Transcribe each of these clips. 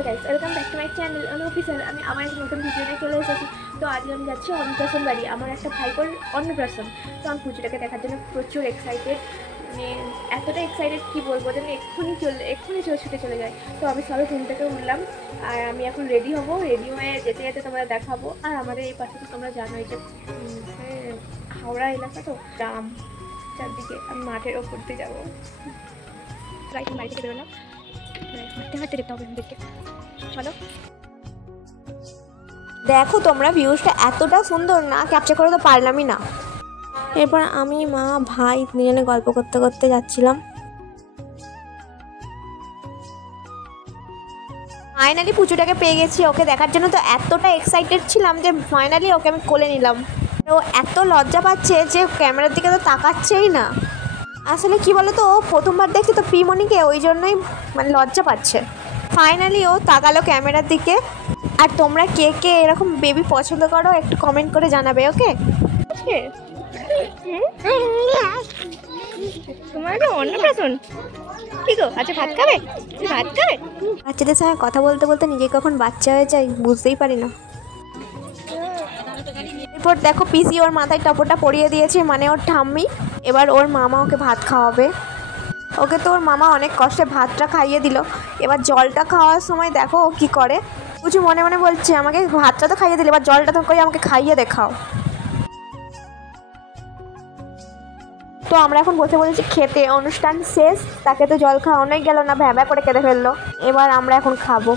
Hello guys, welcome back to my channel officer. আমি আমার একটা নতুন ভিডিও নিয়ে চলে এসেছি। তো আজকে আমি যাচ্ছি অন্নপ্রাশন বাড়ি, আমার একটা ভাইপোর অন্নপ্রাশন। তো আমি পুজোটাকে দেখার জন্য প্রচুর এক্সাইটেড, মানে এতটা এক্সাইটেড কী বলবো যে আমি এক্ষুনি ছুটে চলে যাই। তো আমি সবাই ঘুম থেকে উঠলাম আর আমি এখন রেডি হব, রেডি হয়ে যেতে যেতে তোমরা দেখাবো। আর আমাদের এই পাশে তো তোমরা জানোই যে হাওড়া এলাকা, তো গ্রাম চারদিকে, আমি মাঠের ওপর দিয়ে যাবো। রাইট বাড়ি থেকে বেরোলাম, হাঁটতে হাঁটতে দেখতে হবে আমাদেরকে। চলো দেখো তোমরা, ভিউজটা এতটা সুন্দর না, ক্যাপচার করে তো পারলামই না। এরপর আমি, মা, ভাই তিনজনে গল্প করতে করতে যাচ্ছিলাম। ফাইনালি পুজোটাকে পেয়ে গেছি, ওকে দেখার জন্য তো এতটা এক্সাইটেড ছিলাম যে ফাইনালি ওকে আমি কোলে নিলাম। ও এত লজ্জা পাচ্ছে যে ক্যামেরার দিকে তো তাকাচ্ছেই না। আসলে কি বলো তো, ও প্রথমবার দেখছি তো পিমনিকে, ওই জন্যই মানে লজ্জা পাচ্ছে। ফাইনালি ও তাকালো ক্যামেরার দিকে। আর তোমরা কে কে এরকম বেবি পছন্দ করো একটু কমেন্ট করে জানাবে, ওকে? তোমার অন্নপ্রাশন কি গো? আচ্ছা ভাত খাবে? ভাত খাবে? বাচ্চাদের সঙ্গে কথা বলতে বলতে নিজে কখন বাচ্চা হয়ে যায় বুঝতেই পারি না। এরপর দেখো পিসি ওর মাথায় টপরটা পরিয়ে দিয়েছে, মানে ওর ঠাম্মি। এবার ওর মামা ওকে ভাত খাওয়াবে। ওকে তো ওর মামা অনেক কষ্টে ভাতটা খাইয়ে দিল। এবার জলটা খাওয়ার সময় দেখো ও কী করে, কিছু মনে মনে বলছে আমাকে ভাতটা তো খাইয়ে দিলে, এবার জলটা তো করে আমাকে খাইয়ে দেখাও। তো আমরা এখন বসে বলেছি খেতে, অনুষ্ঠান শেষ, তাকে তো জল খাওয়ানোই গেল না, ভ্যাবা করে কেঁদে ফেললো। এবার আমরা এখন খাবো।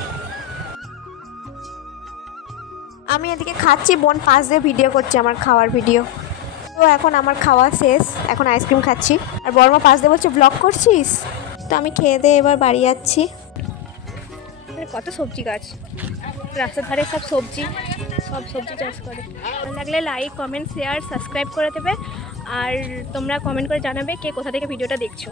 আমি এদিকে খাচ্ছি, বোন পাশ দিয়ে ভিডিও করছে আমার খাওয়ার ভিডিও। তো এখন আমার খাওয়া শেষ, এখন আইসক্রিম খাচ্ছি। আর বড়মা পাশ দিয়ে বলছে ব্লগ করছিস। তো আমি খেয়ে দিয়ে এবার বাড়ি যাচ্ছি। কত সবজি গাছ, রাস্তার ধারে সব সবজি চাষ করে। ভালো লাগলে লাইক, কমেন্ট, শেয়ার, সাবস্ক্রাইব করে দেবে। আর তোমরা কমেন্ট করে জানাবে কে কোথা থেকে ভিডিওটা দেখছো।